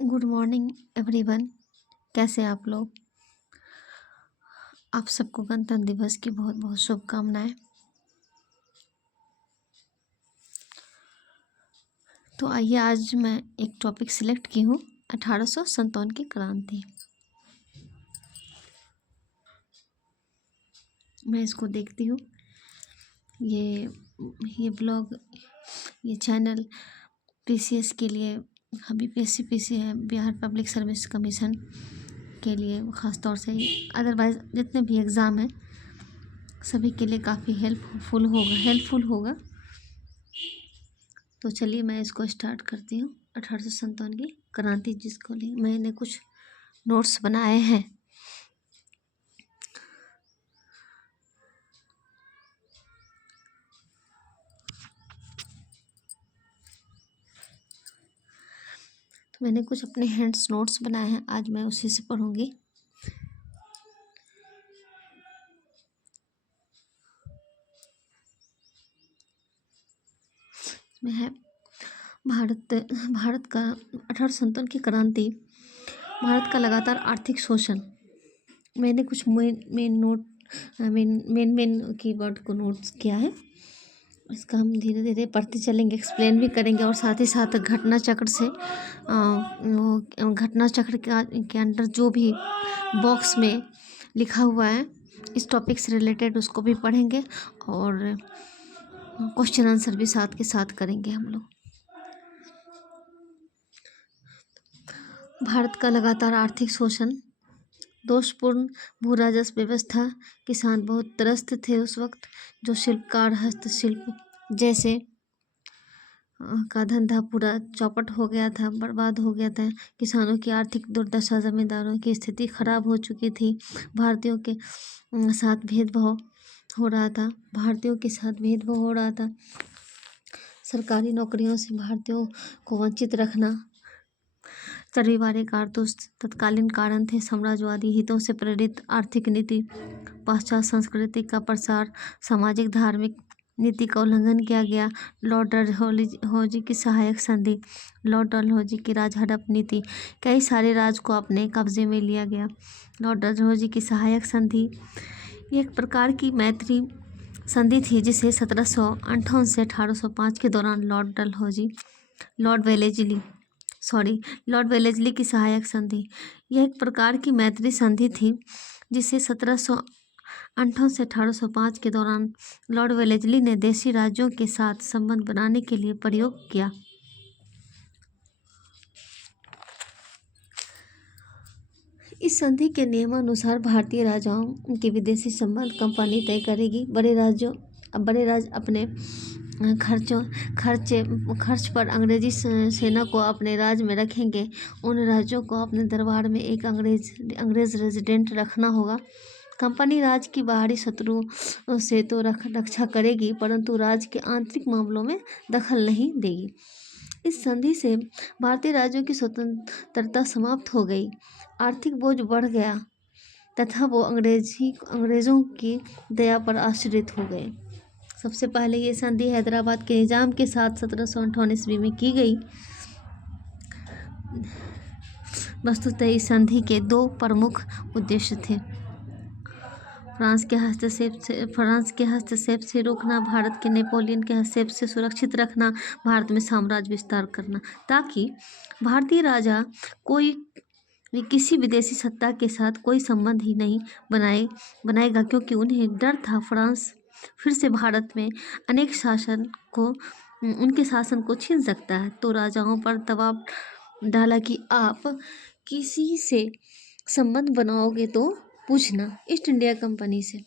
Good morning everyone. कैसे आप लोग? आप सबको गणतंत्र दिवस की बहुत बहुत शुभकामनाएं। तो आइए, आज मैं एक टॉपिक सिलेक्ट की हूँ, 1857 की क्रांति। मैं इसको देखती हूँ। ये ब्लॉग, ये चैनल पीसीएस के लिए, हम बीपीएससी पीसी है, बिहार पब्लिक सर्विस कमीशन के लिए ख़ास तौर से, अदरवाइज़ जितने भी एग्ज़ाम हैं सभी के लिए काफ़ी हेल्पफुल होगा। तो चलिए मैं इसको स्टार्ट करती हूँ। 1857 की क्रांति, जिसको लिए मैंने कुछ नोट्स बनाए हैं। तो मैंने कुछ अपने हैंड्स नोट्स बनाए हैं, आज मैं उसी से पढ़ूंगी। में है भारत का 1857 की क्रांति, भारत का लगातार आर्थिक शोषण। मैंने कुछ मेन कीवर्ड को नोट्स किया है। इसका हम धीरे धीरे पढ़ते चलेंगे, एक्सप्लेन भी करेंगे, और साथ ही साथ घटना चक्र से वो घटना चक्र के अंदर जो भी बॉक्स में लिखा हुआ है इस टॉपिक से रिलेटेड उसको भी पढ़ेंगे, और क्वेश्चन आंसर भी साथ के साथ करेंगे हम लोग। भारत का लगातार आर्थिक शोषण, दोषपूर्ण भू राजस्व व्यवस्था, किसान बहुत त्रस्त थे उस वक्त। जो शिल्पकार, हस्तशिल्प जैसे का धंधा पूरा चौपट हो गया था, बर्बाद हो गया था। किसानों की आर्थिक दुर्दशा, जमींदारों की स्थिति खराब हो चुकी थी। भारतीयों के साथ भेदभाव हो रहा था। सरकारी नौकरियों से भारतीयों को वंचित रखना, चरदीवारी कारतूस तत्कालीन कारण थे। साम्राज्यवादी हितों से प्रेरित आर्थिक नीति, पाश्चात्य संस्कृति का प्रसार, सामाजिक धार्मिक नीति का उल्लंघन किया गया। लॉर्ड डलहौजी की सहायक संधि, लॉर्ड डलहौजी की राजहड़प नीति, कई सारे राज को अपने कब्जे में लिया गया। लॉर्ड डलहौजी की सहायक संधि ये एक प्रकार की मैत्री संधि थी, जिसे 1758 से 1805 के दौरान लॉर्ड वेलेजली की सहायक संधि। यह एक प्रकार की मैत्री संधि थी, जिसे 1758 से 1805 के दौरान लॉर्ड वेलेजली ने देशी राज्यों के साथ संबंध बनाने के लिए प्रयोग किया। इस संधि के नियमानुसार भारतीय राजाओं के विदेशी संबंध कंपनी तय करेगी। बड़े राज्य अपने खर्च पर अंग्रेजी सेना को अपने राज्य में रखेंगे। उन राज्यों को अपने दरबार में एक अंग्रेज रेजिडेंट रखना होगा। कंपनी राज्य की बाहरी शत्रुओं से तो रक्षा करेगी, परंतु राज्य के आंतरिक मामलों में दखल नहीं देगी। इस संधि से भारतीय राज्यों की स्वतंत्रता समाप्त हो गई, आर्थिक बोझ बढ़ गया तथा वो अंग्रेजों की दया पर आश्रित हो गए। सबसे पहले ये संधि हैदराबाद के निजाम के साथ 1758 ईस्वी में की गई। वस्तुतः इस संधि के दो प्रमुख उद्देश्य थे। फ्रांस के हस्तक्षेप से रोकना, भारत के नेपोलियन के हस्तक्षेप से सुरक्षित रखना, भारत में साम्राज्य विस्तार करना, ताकि भारतीय राजा किसी विदेशी सत्ता के साथ कोई संबंध ही नहीं बनाएगा, क्योंकि उन्हें डर था फ्रांस फिर से भारत में उनके शासन को छीन सकता है। तो राजाओं पर दबाव डाला कि आप किसी से संबंध बनाओगे तो पूछना। ईस्ट इंडिया कंपनी से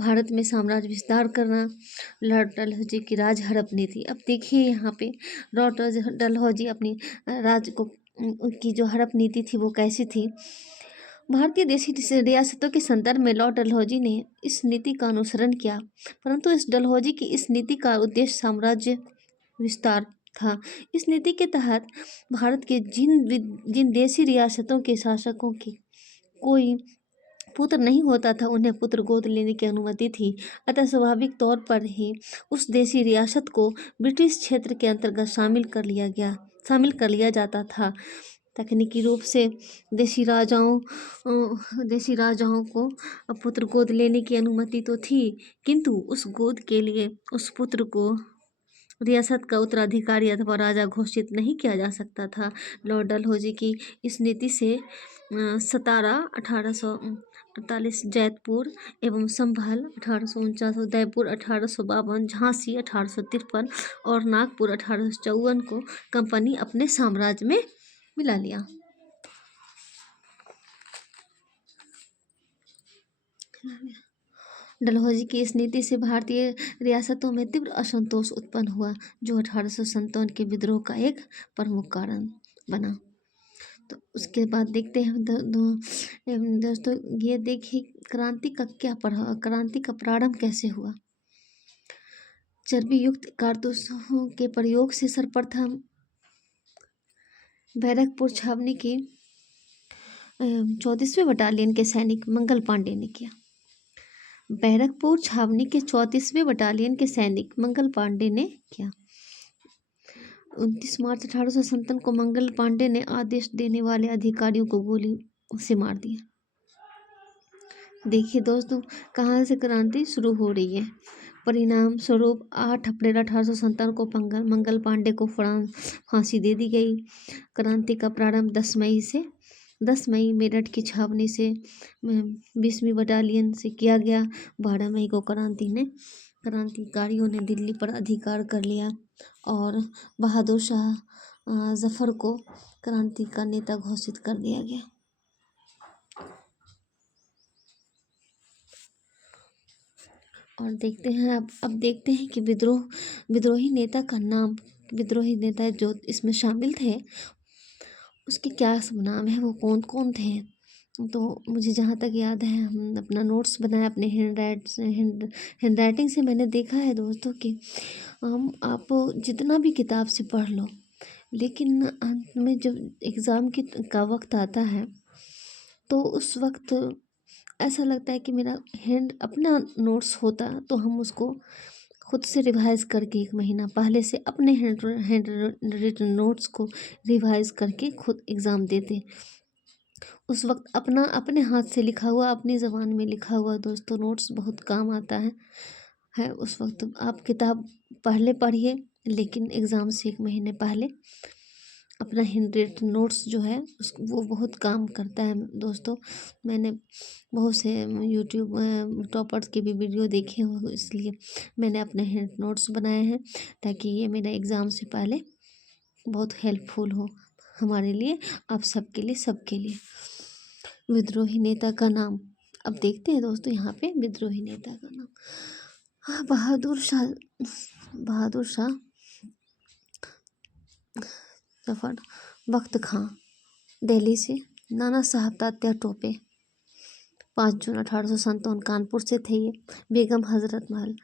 भारत में साम्राज्य विस्तार करना, लॉर्ड डलहौजी की राजहड़प नीति। अब देखिए यहाँ पे लॉर्ड डलहौजी अपनी राज को की जो हड़प नीति थी वो कैसी थी। भारतीय देशी रियासतों के संदर्भ में लॉर्ड डलहौजी ने इस नीति का अनुसरण किया, परंतु इस डलहौजी की इस नीति का उद्देश्य साम्राज्य विस्तार था। इस नीति के तहत भारत के जिन देशी रियासतों के शासकों की कोई पुत्र नहीं होता था, उन्हें पुत्र गोद लेने की अनुमति थी। अतः स्वाभाविक तौर पर ही उस देशी रियासत को ब्रिटिश क्षेत्र के अंतर्गत शामिल कर लिया जाता था। तकनीकी रूप से देशी राजाओं को पुत्र गोद लेने की अनुमति तो थी, किंतु उस गोद के लिए उस पुत्र को रियासत का उत्तराधिकारी अथवा राजा घोषित नहीं किया जा सकता था। लॉर्ड डलहौजी की इस नीति से सतारा 1848, जैतपुर एवं संभल 1849, उदयपुर 1852, झांसी 1853 और नागपुर 1854 को कंपनी अपने साम्राज्य में मिला लिया। डलहौजी की इस नीति से भारतीय रियासतों में तीव्र असंतोष उत्पन्न हुआ, जो 1857 के विद्रोह का एक प्रमुख कारण बना। तो उसके बाद देखते हैं दोस्तों, ये देखिए क्रांति का प्रारंभ कैसे हुआ। चर्बी युक्त कारतूसों के प्रयोग से सर्वप्रथम बैरकपुर छावनी की 34वें बटालियन के सैनिक मंगल पांडे ने किया। बैरकपुर छावनी के 34वें बटालियन के सैनिक मंगल पांडे ने किया। 29 मार्च 1857 को मंगल पांडे ने आदेश देने वाले अधिकारियों को गोली से मार दिया। देखिए दोस्तों, कहाँ से क्रांति शुरू हो रही है। परिणाम स्वरूप 8 अप्रैल 1857 को मंगल पांडे को फांसी दे दी गई। क्रांति का प्रारंभ 10 मई मेरठ की छावनी से 20वीं बटालियन से किया गया। 12 मई को क्रांतिकारियों ने दिल्ली पर अधिकार कर लिया और बहादुर शाह जफर को क्रांति का नेता घोषित कर दिया गया। और देखते हैं अब देखते हैं कि विद्रोही नेता जो इसमें शामिल थे उसके क्या सब नाम है, वो कौन कौन थे। तो मुझे जहाँ तक याद है, हम अपना नोट्स बनाया अपने हैंड राइटिंग से। मैंने देखा है दोस्तों कि आप जितना भी किताब से पढ़ लो, लेकिन अंत में जब एग्ज़ाम का वक्त आता है तो उस वक्त ऐसा लगता है कि मेरा अपना नोट्स होता तो हम उसको खुद से रिवाइज करके 1 महीना पहले से अपने हैंड रिटन नोट्स को रिवाइज करके खुद एग्ज़ाम देते। उस वक्त अपने हाथ से लिखा हुआ, अपनी ज़बान में लिखा हुआ दोस्तों नोट्स बहुत काम आता है। उस वक्त आप किताब पढ़िए, लेकिन एग्ज़ाम से 1 महीने पहले अपना हैंड रिटन नोट्स जो है वो बहुत काम करता है दोस्तों। मैंने बहुत से यूट्यूब टॉपर्स के भी वीडियो देखे हो, इसलिए मैंने अपने हैंड नोट्स बनाए हैं ताकि ये मेरा एग्ज़ाम से पहले बहुत हेल्पफुल हो हमारे लिए, आप सबके लिए। विद्रोही नेता का नाम अब देखते हैं दोस्तों। यहाँ पे विद्रोही नेता का नाम बहादुर शाह जफर बख्त खां, दिल्ली से। नाना साहब तात्या टोपे, 5 जून 1857 कानपुर से थे ये। बेगम हजरत महल,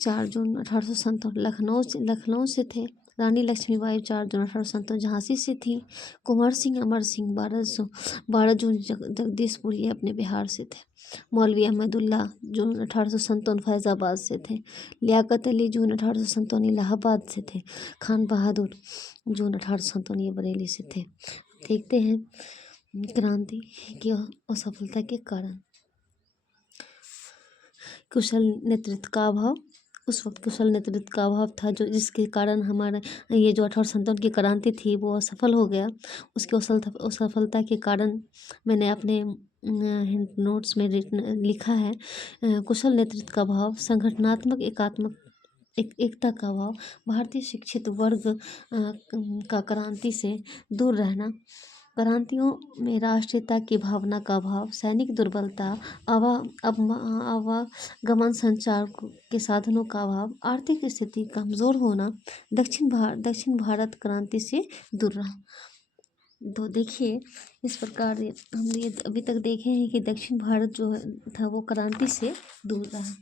4 जून 1857 लखनऊ से थे। रानी लक्ष्मीबाई 4 जून 1857 झांसी से थी। कुंवर सिंह अमर सिंह 12 जून जगदीशपुर, ये अपने बिहार से थे। मौलवी अहमदुल्ला जून 1857 फैज़ाबाद से थे। लियाकत अली जून 1857 इलाहाबाद से थे। खान बहादुर जून 1857 ये बरेली से थे। देखते हैं क्रांति की असफलता के कारण। कुशल नेतृत्व का अभाव। उस वक्त कुशल नेतृत्व का अभाव था, जिसके कारण हमारा ये जो 1857 की क्रांति थी वो असफल हो गया। उसकी असफलता के कारण मैंने अपने नोट्स में लिखा है, कुशल नेतृत्व का अभाव, संगठनात्मक एकता का अभाव, भारतीय शिक्षित वर्ग का क्रांति से दूर रहना, क्रांतियों में राष्ट्रीयता की भावना का अभाव, सैनिक दुर्बलता, आवागमन संचार के साधनों का अभाव, आर्थिक स्थिति कमज़ोर होना, दक्षिण भारत क्रांति से दूर रहा। तो देखिए इस प्रकार हमने अभी तक देखे हैं कि दक्षिण भारत जो था वो क्रांति से दूर रहा।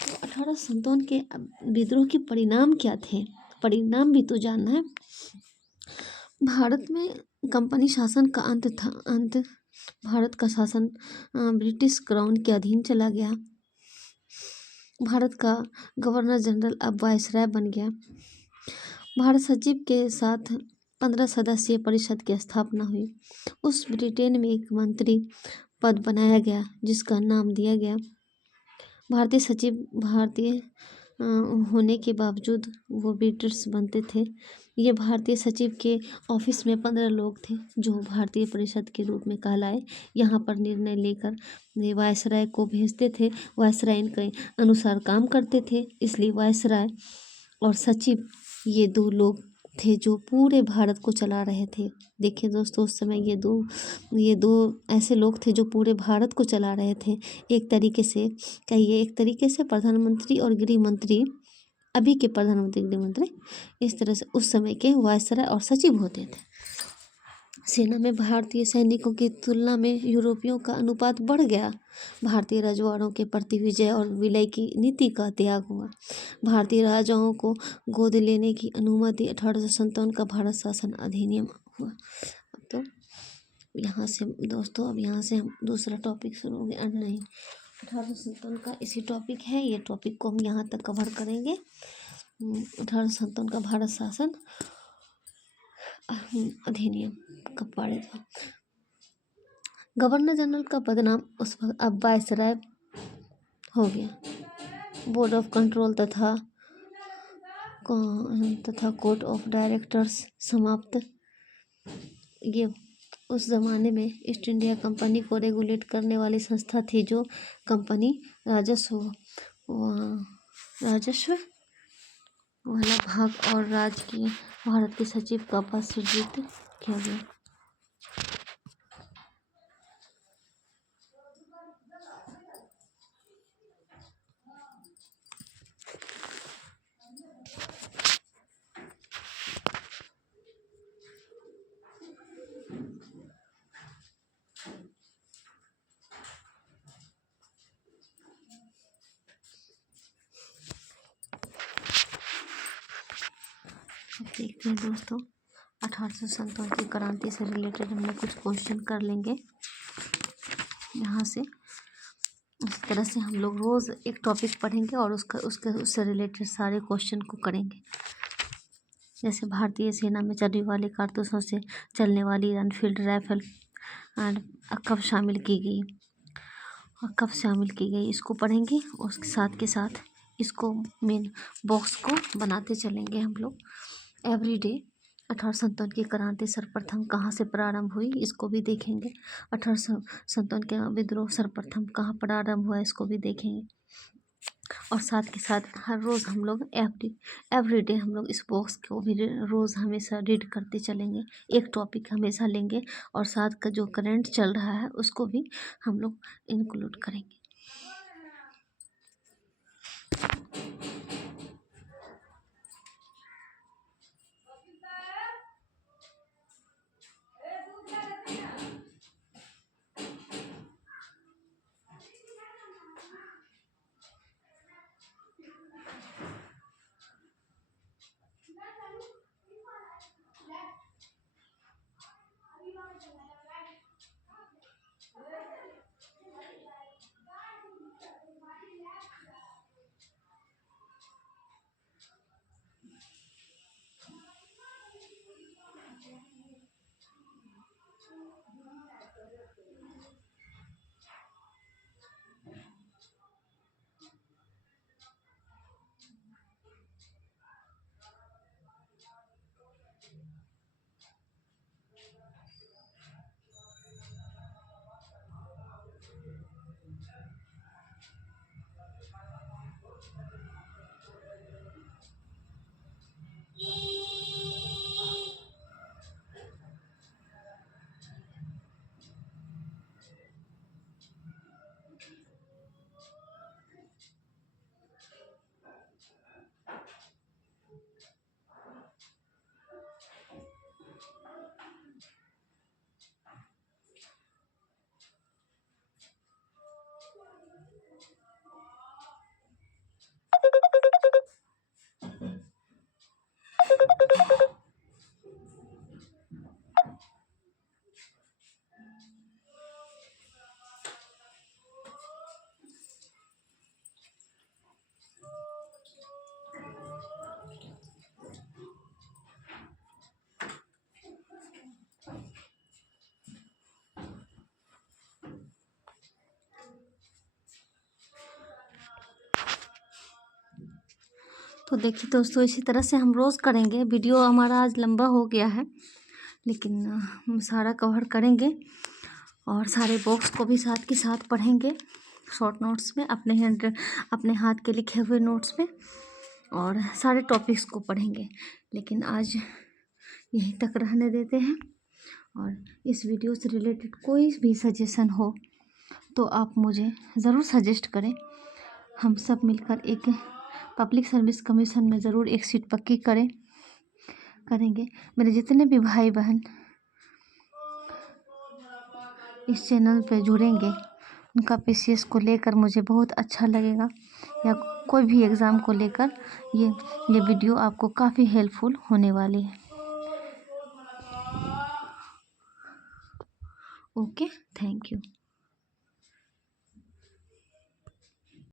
तो 1857 के विद्रोह के परिणाम क्या थे, परिणाम भी तो जानना है। भारत में कंपनी शासन का अंत भारत का शासन ब्रिटिश क्राउन के अधीन चला गया। भारत का गवर्नर जनरल अब वायसराय बन गया। भारत सचिव के साथ 15 सदस्यीय परिषद की स्थापना हुई। उस ब्रिटेन में एक मंत्री पद बनाया गया जिसका नाम दिया गया भारतीय सचिव। भारतीय होने के बावजूद वो ब्रिटिश बनते थे। ये भारतीय सचिव के ऑफिस में 15 लोग थे जो भारतीय परिषद के रूप में कहलाए। यहाँ पर निर्णय लेकर ये वायसराय को भेजते थे। वायसराय इनके अनुसार काम करते थे, इसलिए वायसराय और सचिव ये दो लोग थे जो पूरे भारत को चला रहे थे। देखिए दोस्तों, उस समय ये दो ऐसे लोग थे जो पूरे भारत को चला रहे थे। एक तरीके से कहिए, एक तरीके से प्रधानमंत्री और गृह मंत्री, अभी के प्रधानमंत्री गृह मंत्री, इस तरह से उस समय के वायसराय और सचिव होते थे। सेना में भारतीय सैनिकों की तुलना में यूरोपियों का अनुपात बढ़ गया। भारतीय रजवाड़ों के प्रति विजय और विलय की नीति का त्याग हुआ। भारतीय राजाओं को गोद लेने की अनुमति 1857 का भारत शासन अधिनियम हुआ। अब तो यहाँ से दोस्तों, अब यहाँ से हम दूसरा टॉपिक शुरू हो गया। नहीं, 1857 का इसी टॉपिक है, ये टॉपिक को हम यहाँ तक कवर करेंगे। 1857 का भारत शासन अधिनियम कब पारित हुआ। गवर्नर जनरल का बदनाम उस वक्त अब वायसराय हो गया। बोर्ड ऑफ कंट्रोल तथा कोर्ट ऑफ डायरेक्टर्स समाप्त। ये उस ज़माने में ईस्ट इंडिया कंपनी को रेगुलेट करने वाली संस्था थी जो कंपनी राजस्व वाला भाग और राज्य की भारत के सचिव का पद सृजित किया गया। देखते हैं दोस्तों, 1857 की क्रांति से रिलेटेड हम लोग कुछ क्वेश्चन कर लेंगे यहाँ से। इस तरह से हम लोग रोज़ एक टॉपिक पढ़ेंगे और उससे रिलेटेड सारे क्वेश्चन को करेंगे। जैसे भारतीय सेना में चलने वाले कारतूसों से चलने वाली एनफील्ड राइफल कब शामिल की गई, इसको पढ़ेंगे। उसके साथ के साथ इसको मेन बॉक्स को बनाते चलेंगे हम लोग एवरीडे। 1857 की क्रांति सर्वप्रथम कहाँ से प्रारंभ हुई, इसको भी देखेंगे। 1857 का विद्रोह सर्वप्रथम कहाँ प्रारंभ हुआ, इसको भी देखेंगे। और साथ के साथ हर रोज़ हम लोग एवरीडे हम लोग इस बॉक्स को भी रोज़ हमेशा रीड करते चलेंगे। एक टॉपिक हमेशा लेंगे और साथ का जो करंट चल रहा है उसको भी हम लोग इंक्लूड करेंगे। तो देखिए दोस्तों, इसी तरह से हम रोज़ करेंगे। वीडियो हमारा आज लंबा हो गया है, लेकिन हम सारा कवर करेंगे और सारे बॉक्स को भी साथ के साथ पढ़ेंगे शॉर्ट नोट्स में, अपने हाथ के लिखे हुए नोट्स में, और सारे टॉपिक्स को पढ़ेंगे। लेकिन आज यहीं तक रहने देते हैं। और इस वीडियो से रिलेटेड कोई भी सजेशन हो तो आप मुझे ज़रूर सजेस्ट करें। हम सब मिलकर एक पब्लिक सर्विस कमीशन में ज़रूर एक सीट पक्की करेंगे। मेरे जितने भी भाई बहन इस चैनल पे जुड़ेंगे, उनका पीसीएस को लेकर मुझे बहुत अच्छा लगेगा, या कोई भी एग्ज़ाम को लेकर ये वीडियो आपको काफ़ी हेल्पफुल होने वाली है। Okay, thank you.